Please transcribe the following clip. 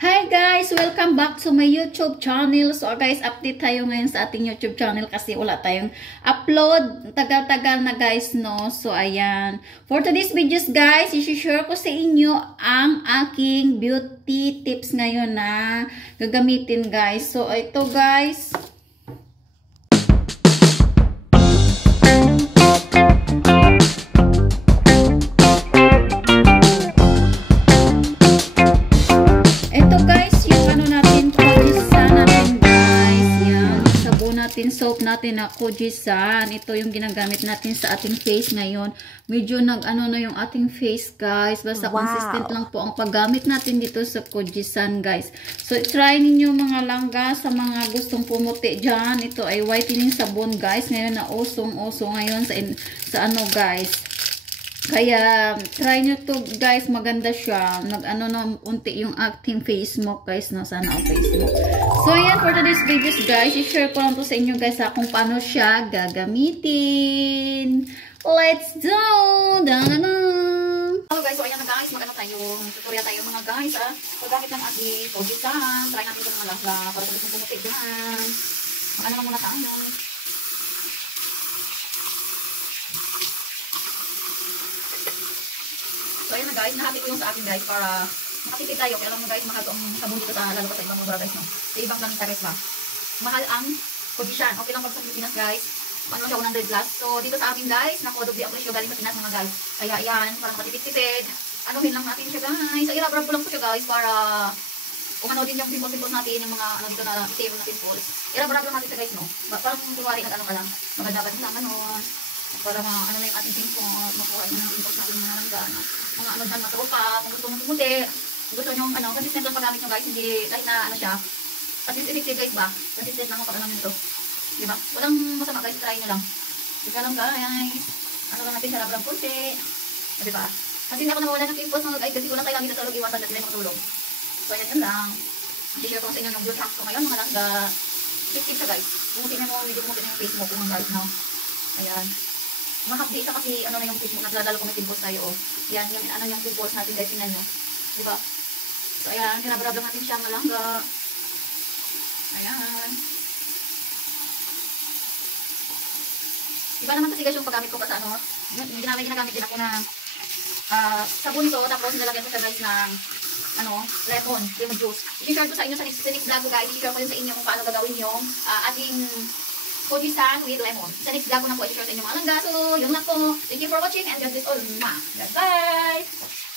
Hi guys! Welcome back to my YouTube channel. So guys, update tayo ngayon sa ating YouTube channel kasi wala tayong upload. Tagal-tagal na guys, no? So ayan. For today's videos guys, i-share ko sa inyo ang aking beauty tips ngayon na gagamitin guys. So ito guys. Soap natin na Kojisan. Ito yung ginagamit natin sa ating face ngayon. Medyo nag-ano na yung ating face guys. Basta consistent lang po ang paggamit natin dito sa Kojisan guys. So try ninyo mga langga sa mga gustong pumuti dyan. Ito ay whitening sabon guys. Ngayon na usong-uso ngayon sa ano guys. Kaya, try nyo to guys, maganda siya. Nag-ano na unti yung acting face mo guys, no? Sana ang face mo. So, yan, for today's videos guys, i-share ko lang to sa inyo guys kung paano siya gagamitin. Let's do! Hello guys, so ayan na guys, mag-ano tayo, tutorial tayo mga guys, paggamit ng ating Kojisan. Try natin ito mga langga, para sa gusto pumuti dyan. Mag-ano lang muna tayo. So ayan na guys, nahati ko yung sa akin guys para makatipid tayo. Kaya alam mo guys, mahal ang sabon dito sa lalo pa sa ibang mga guys, no? Sa ibang ganita guys ba? Mahal ang Kojisan. Okay lang pag sa Pilipinas guys. Ano siya, 100 plus. So dito sa akin guys, naku, doble ang presyo galing sa Pinas mga guys. Kaya ayan, para makatipid-tipid. Anuhin lang natin siya guys. So i-rub ko lang po siya guys para umano din yung pimples natin, yung mga ano dito na itim na pimples. I-rub lang natin siya guys, no? Parang kunwari nag-ano ka lang. Magadabat lang ganon. Para ano na yung ating pimples, makuha yung mga pimples natin mga langga, no? Mga ano dyan, matupa, kung gusto mong pumuti, kung gusto nyo, ano, consistent lang paggamit nyo guys, hindi, kahit na ano siya, at least effective guys ba, consistent lang kapag ano nito, diba? Walang masama guys, try nyo lang, diba lang guys, ano lang natin, sarap lang punti, diba? Kasi hindi ako nawala ng pimples mga guys, kasi unang tayo lang dito tulog, iwasan natin ay makatulog, so ayan yan lang, i-share ko sa inyo ng good hacks ko ngayon, mga langga, effective siya guys, bumutin mo, medyo bumutin yung face mo kung guys, no? Ayan. Mahapdi siya kasi ano na yung face mo, naglalalo kung may pimples tayo, oh. Yan, yung ano yung pimples natin guys, tingnan nyo. Diba? So, ayan, kinabarab lang natin siya malangga. Ayan. Iba naman kasi guys yung paggamit ko kasi ano, ginagamit din ako na sabon to, tapos nilagyan ko siya guys ng lemon juice. I-share ko sa inyo sa next vlog ko guys, i-share ko yun sa inyo kung paano gagawin yung ating Kojisan with lemon. Sa next vlog ko na po i-share sa inyo mga langga. So, yun lang po. Thank you for watching and God bless all. God bye!